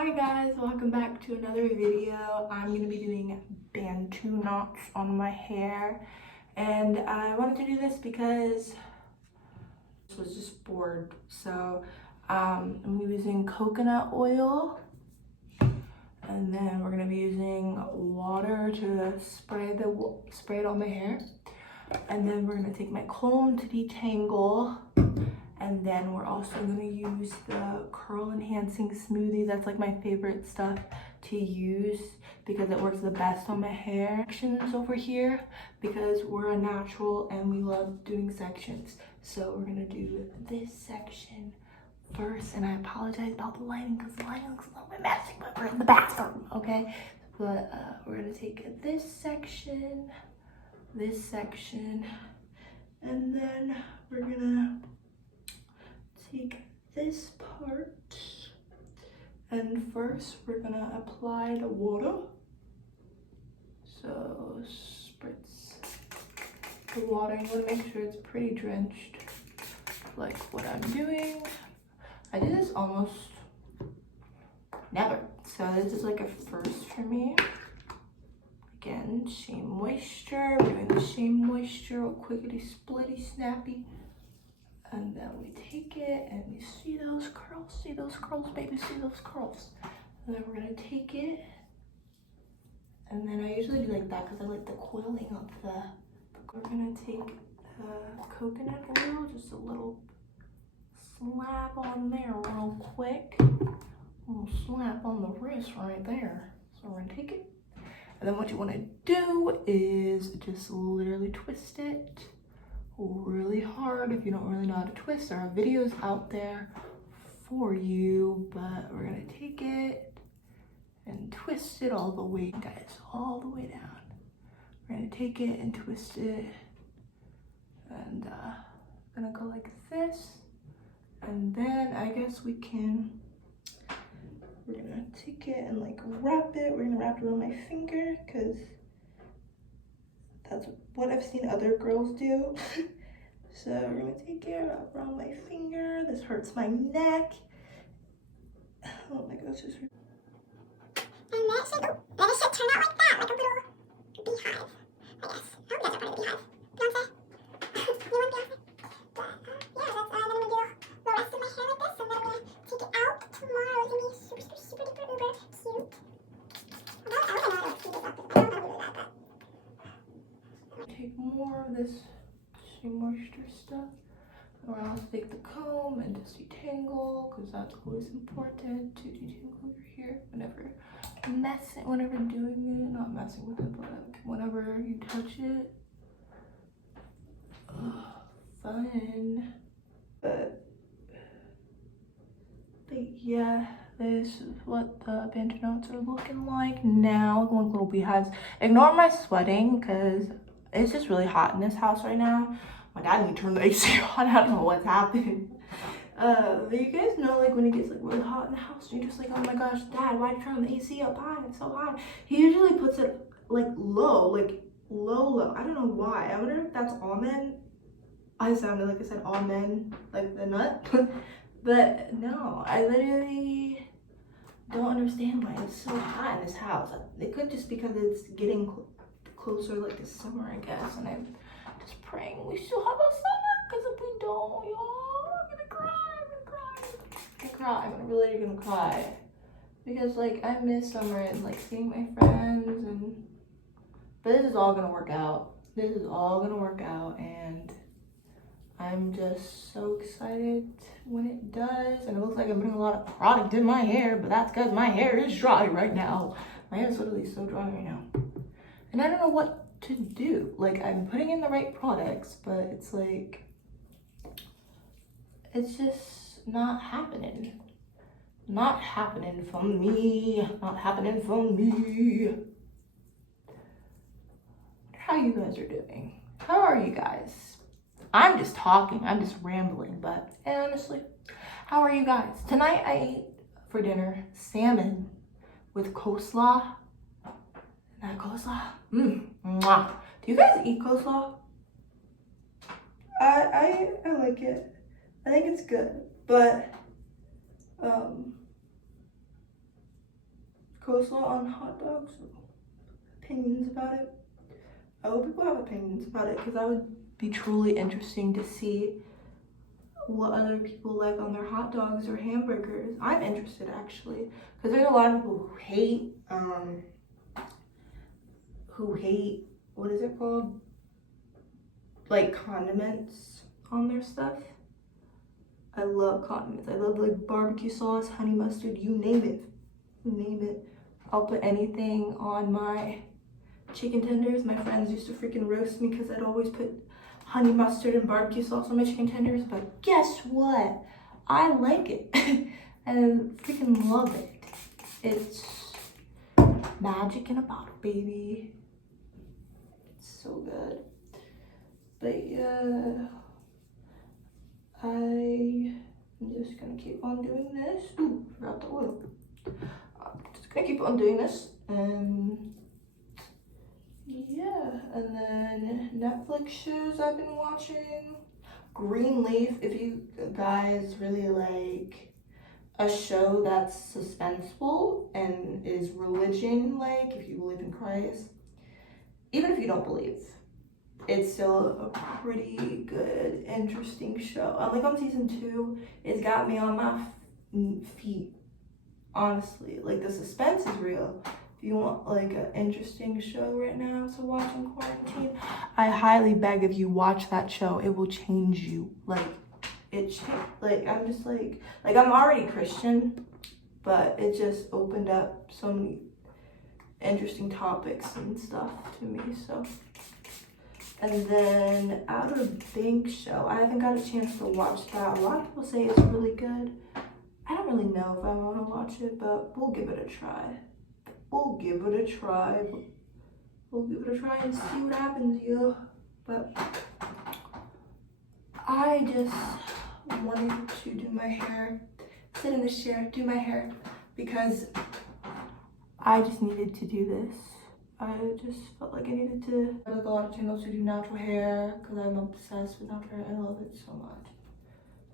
Hi guys, welcome back to another video. I'm going to be doing Bantu knots on my hair, and I wanted to do this because I was just bored. So I'm using coconut oil, and then we're going to be using water to spray it on my hair, and then we're going to take my comb to detangle. And then we're also gonna use the curl enhancing smoothie. That's like my favorite stuff to use because it works the best on my hair. Sections over here because we're a natural and we love doing sections. So we're gonna do this section first, and I apologize about the lighting because the lighting looks a little bit messy, but we're in the bathroom, okay? But we're gonna take this section, and then we're gonna take this part, and first we're gonna apply the water. So spritz the water. You wanna make sure it's pretty drenched, like what I'm doing. I do this almost never, so this is like a first for me. Again, shea moisture. We're doing the shea moisture, quickity splitty snappy. And then we take it and you see those curls, baby, see those curls. And then we're gonna take it, and then I usually do like that because I like the coiling of the. We're gonna take coconut oil, just a little slap on there real quick. A little slap on the wrist right there. So we're gonna take it. And then what you wanna do is just literally twist it really hard. If you don't really know how to twist, there are videos out there for you, but we're gonna take it and twist it all the way, guys, all the way down. We're gonna take it and twist it, and gonna go like this, and then I guess we're gonna take it and like wrap it. We're gonna wrap it on my finger because that's what I've seen other girls do. So we're gonna take it, wrap around my finger. This hurts my neck. Oh my gosh, this hurts. And then it should turn out like that, like a little beehive, I guess. I hope you guys are part of the beehive. Beyonce? You want Beyonce? But, yeah, then I'm gonna do the rest of my hair like this, and then I'm gonna take it out tomorrow. It's gonna be super, super, super duper uber cute. I don't know how to speed this up, I don't know how to do that, but. Take more of this shea moisture stuff. Or else take the comb and just detangle, because that's always important to detangle your hair whenever doing it, not messing with it, but whenever you touch it. Fun. But yeah, this is what the Bantu knots are looking like now. Looking like little beehives. Ignore my sweating because it's just really hot in this house right now. My dad didn't turn the AC on. I don't know what's happening. But you guys know, like when it gets like really hot in the house, you're just like, oh my gosh, Dad, why'd you turn the AC up high? It's so hot. He usually puts it like low. I don't know why. I wonder if that's almond. I sounded like I said almond, like the nut. But no, I literally don't understand why it's so hot in this house. It could just because it's getting closer like this summer, I guess, and I'm just praying we still have a summer, because if we don't, y'all, I'm gonna cry. I'm really gonna cry because like I miss summer and like seeing my friends, but this is all gonna work out. And I'm just so excited when it does. And it looks like I'm putting a lot of product in my hair, but that's because my hair is dry right now. My hair is literally so dry right now. And I don't know what to do. Like, I'm putting in the right products, but it's like, it's just not happening. Not happening for me. How you guys are doing? How are you guys? I'm just talking, I'm just rambling, but honestly, how are you guys? Tonight I ate for dinner salmon with coleslaw. That coleslaw, mwah. Do you guys eat coleslaw? I like it. I think it's good, but coleslaw on hot dogs. Opinions about it. I hope people have opinions about it because that would be truly interesting to see what other people like on their hot dogs or hamburgers. I'm interested actually because there's a lot of people who hate what is it called? Like condiments on their stuff. I love condiments. I love like barbecue sauce, honey mustard, you name it. You name it. I'll put anything on my chicken tenders. My friends used to freaking roast me because I'd always put honey mustard and barbecue sauce on my chicken tenders, but guess what? I like it. And freaking love it. It's magic in a bottle, baby. It's so good. But yeah, I'm just gonna keep on doing this. Ooh, forgot the oil. I'm just gonna keep on doing this, and yeah, and then Netflix shows I've been watching. Greenleaf, if you guys really like a show that's suspenseful and is religion-like, if you believe in Christ, even if you don't believe, it's still a pretty good, interesting show. I'm like on season 2. It's got me on my feet, honestly. Like the suspense is real. If you want like an interesting show right now to watch in quarantine, I highly beg if you watch that show. It will change you. Like I'm just like I'm already Christian, but it just opened up so many interesting topics and stuff to me. So. And then Outer Banks show, I haven't got a chance to watch that. A lot of people say it's really good. I don't really know if I want to watch it, but we'll give it a try. We'll give it a try and see what happens, yo. But I just wanted to do my hair, sit in this chair, do my hair, because I just needed to do this. I just felt like I needed to. I like a lot of channels who do natural hair because I'm obsessed with natural hair. I love it so much.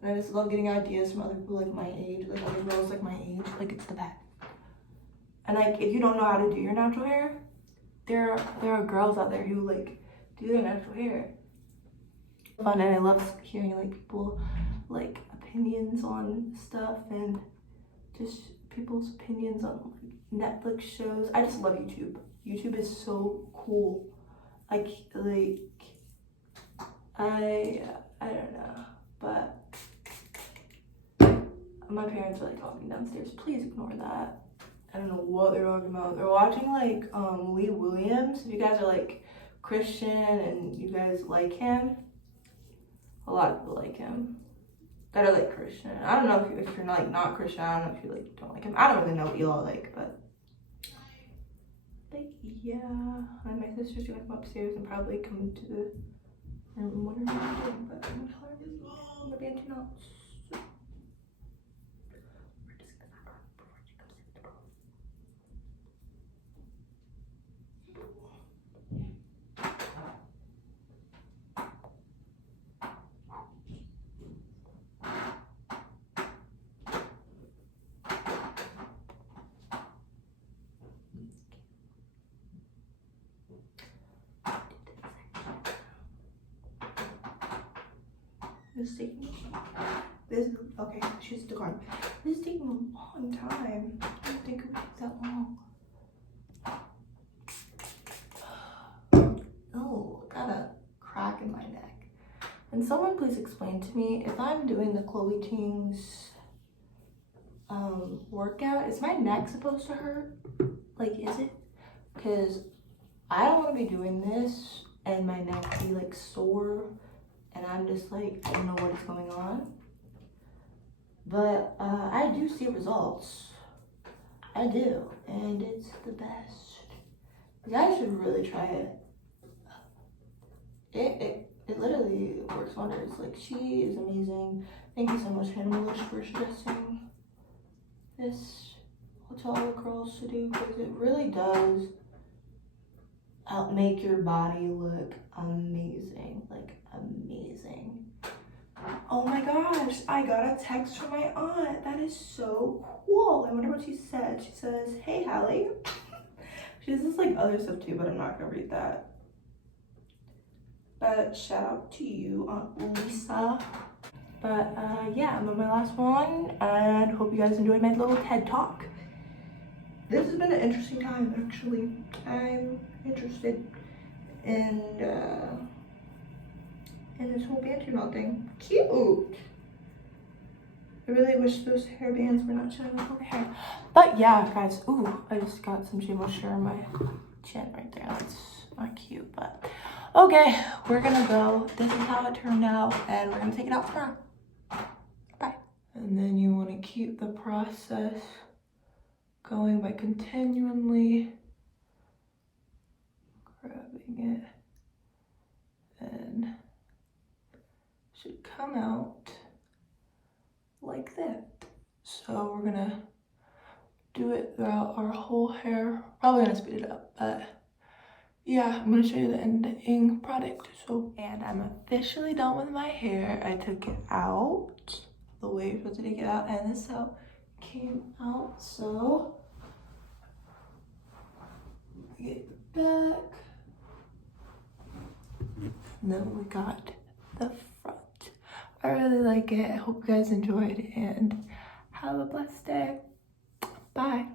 And I just love getting ideas from other people like my age, like other girls like my age. Like it's the best. And like if you don't know how to do your natural hair, there are girls out there who like do their natural hair. Fun, and I love hearing like people like opinions on stuff and just people's opinions on like Netflix shows. I just love YouTube. YouTube is so cool. I don't know, but my parents are like talking downstairs. Please ignore that. I don't know what they're talking about. They're watching like Lee Williams. If you guys are like Christian and you guys like him, a lot of people like him that are like Christian. I don't know if you're like not Christian. I don't know if you like don't like him. I don't really know what you all like, but. Like, yeah, and my sister's gonna come upstairs and probably come to the room when I'm doing, but I'm gonna tell her this. Oh, my Bantu knots. We're just gonna knock her before she comes in the door. This is taking okay, she's the card. This is taking a long time. I didn't think it would take that long. Oh, got a crack in my neck. And someone please explain to me if I'm doing the Chloe Ting's workout, is my neck supposed to hurt? Like, is it? Because I don't want to be doing this and my neck be like sore. And I'm just like, I don't know what is going on. But I do see results. I do. And it's the best. You guys should really try it. It literally works wonders. Like, she is amazing. Thank you so much, Hannah, for suggesting this to all the girls to do. Because it really does help make your body look amazing. Like, amazing. Oh my gosh, I got a text from my aunt. That is so cool. I wonder what she said. She says, hey, Halle. She has this like other stuff too, but I'm not gonna read that. But shout out to you, Aunt Lisa. But yeah, I'm on my last one and hope you guys enjoyed my little TED Talk. This has been an interesting time, actually. I'm interested in this whole Bantu knot thing. Cute! I really wish those hair bands were not showing up over here. But yeah, guys, ooh, I just got some shea moisture on my chin right there. That's not cute, but okay, we're gonna go. This is how it turned out, and we're gonna take it out tomorrow. Bye. And then you want to keep the process going by continually grabbing it, and should come out like that. So we're gonna do it throughout our whole hair. Probably gonna speed it up, but yeah, I'm gonna show you the ending product. So, and I'm officially done with my hair. I took it out the way you're supposed to take it out, and this is how it came out. So get it back, and then we got the front. I really like it. I hope you guys enjoyed, and have a blessed day. Bye.